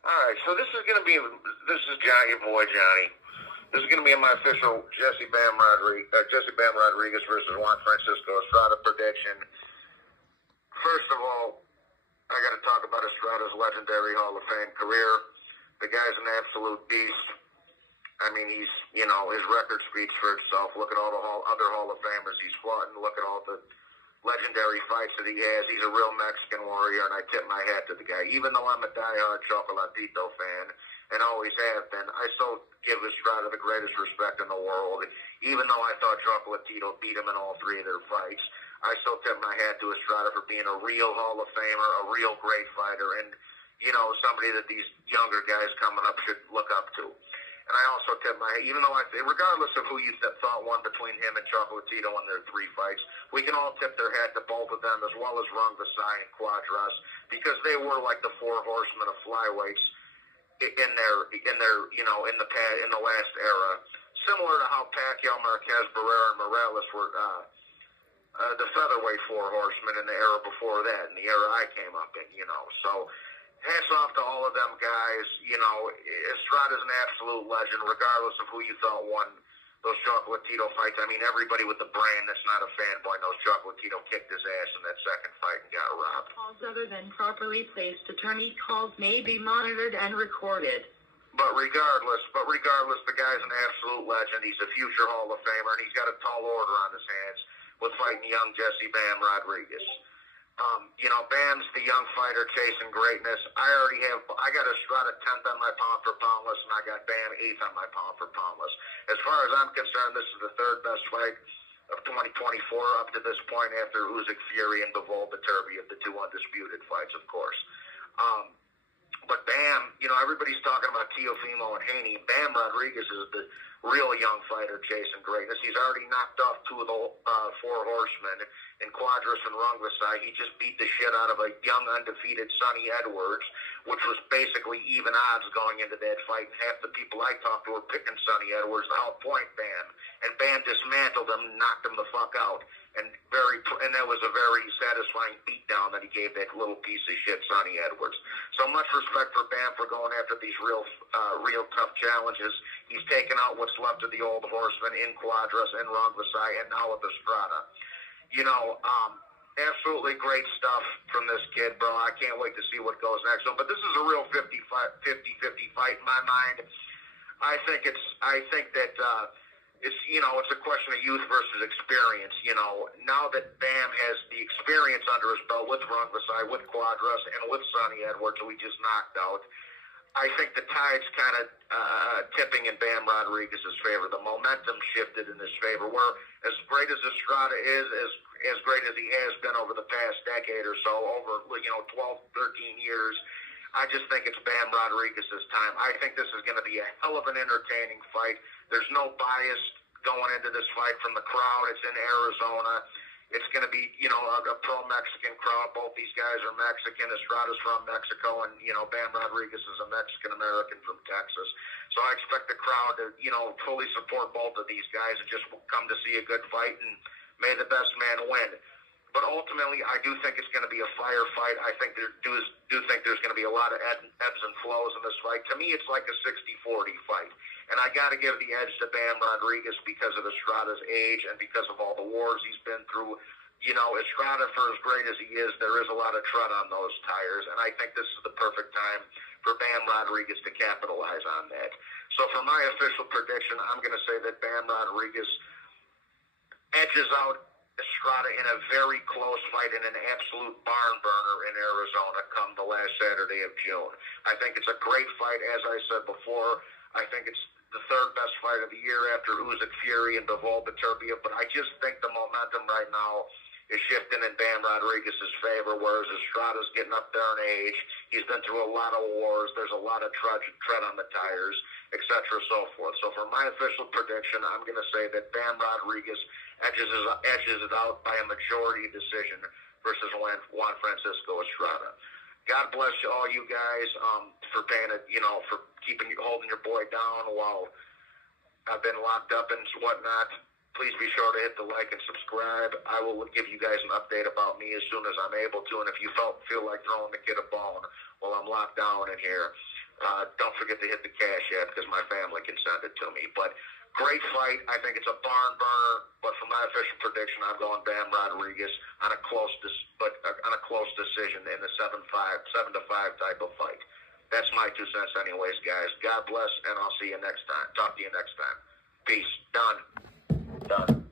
All right, so this is Johnny, your boy Johnny. This is going to be my official Jesse Bam Rodriguez versus Juan Francisco Estrada prediction. First of all, I got to talk about Estrada's legendary Hall of Fame career. The guy's an absolute beast. I mean, his record speaks for itself. Look at all the other Hall of Famers he's fought, and look at all the legendary fights that he has. He's a real Mexican warrior, and I tip my hat to the guy. Even though I'm a diehard Chocolatito fan, and always have been, I still give Estrada the greatest respect in the world. Even though I thought Chocolatito beat him in all three of their fights, I still tip my hat to Estrada for being a real Hall of Famer, a real great fighter, and, somebody that these younger guys coming up should look up to. And I also tip my hat, even though regardless of who you thought won between him and Chocolatito in their three fights, we can all tip their hat to both of them, as well as Rung Visay and Quadras, because they were like the four horsemen of flyweights in the last era, similar to how Pacquiao, Marquez, Barrera, and Morales were the featherweight four horsemen in the era before that, in the era I came up in. So hats off to all of them guys. Estrada's an absolute legend, regardless of who you thought won those Chocolatito fights. I mean, everybody with the brain that's not a fanboy knows Chocolatito kicked his ass in that second fight and got robbed. Calls other than properly placed attorney calls may be monitored and recorded. But regardless, the guy's an absolute legend. He's a future Hall of Famer, and he's got a tall order on his hands with fighting young Jesse Bam Rodriguez. Bam's the young fighter chasing greatness. I got Estrada 10th on my pound for pound list, and I got Bam 8th on my pound for pound list. As far as I'm concerned, this is the third best fight of 2024 up to this point, after Usyk Fury and Bivol Beterbiev of the two undisputed fights, of course. But Bam, everybody's talking about Teofimo and Haney. Bam Rodriguez is the real young fighter chasing greatness. He's already knocked off two of the four horsemen in Quadras and Rung Visay. He just beat the shit out of a young undefeated Sonny Edwards, which was basically even odds going into that fight. Half the people I talked to were picking Sonny Edwards to outpoint Bam, and Bam dismantled him, knocked him the fuck out. And that was a very satisfying beatdown that he gave that little piece of shit, Sonny Edwards. So much respect for Bam for going after these real tough challenges. He's taken out what's left of the old horsemen in Quadras and Rung Visay, and now with Estrada. Absolutely great stuff from this kid, bro. I can't wait to see what goes next. But this is a real 50-50 fight in my mind. I think that it's a question of youth versus experience. Now that Bam has the experience under his belt with Rung Visay, with Quadras, and with Sonny Edwards, who he just knocked out, I think the tide's kind of tipping in Bam Rodriguez's favor. The momentum shifted in his favor. Where as great as Estrada is, as great as he has been over the past decade or so, over 12, 13 years, I just think it's Bam Rodriguez's time. I think this is going to be a hell of an entertaining fight. There's no bias going into this fight from the crowd. It's in Arizona. It's going to be, a pro-Mexican crowd. Both these guys are Mexican. Estrada's from Mexico, and, Bam Rodriguez is a Mexican-American from Texas. So I expect the crowd to, fully support both of these guys and just come to see a good fight, and may the best man win. But ultimately, I do think it's going to be a firefight. I think do think there's going to be a lot of ebbs and flows in this fight. To me, it's like a 60-40 fight. And I got to give the edge to Bam Rodriguez because of Estrada's age and because of all the wars he's been through. Estrada, for as great as he is, there is a lot of tread on those tires. And I think this is the perfect time for Bam Rodriguez to capitalize on that. So for my official prediction, I'm going to say that Bam Rodriguez edges out Estrada in a very close fight, in an absolute barn burner in Arizona come the last Saturday of June. I think it's a great fight, as I said before. I think it's the third best fight of the year after Usyk Fury and Bivol Beterbiev, but I just think the momentum right now is shifting in Bam Rodriguez's favor, whereas Estrada's getting up there in age. He's been through a lot of wars. There's a lot of tread on the tires, etc., so forth. So for my official prediction, I'm going to say that Bam Rodriguez edges it out by a majority decision versus Juan Francisco Estrada. God bless all you guys for paying it, for holding your boy down while I've been locked up and whatnot. Please be sure to hit the like and subscribe. I will give you guys an update about me as soon as I'm able to. And if you feel like throwing the kid a bone while I'm locked down in here, Don't forget to hit the cash app because my family can send it to me. But great fight. I think it's a barn burner. But for my official prediction, I'm going Bam Rodriguez on a close decision in the 7-5 type of fight. That's my 2 cents anyways, guys. God bless, and I'll see you next time. Talk to you next time. Peace. Done.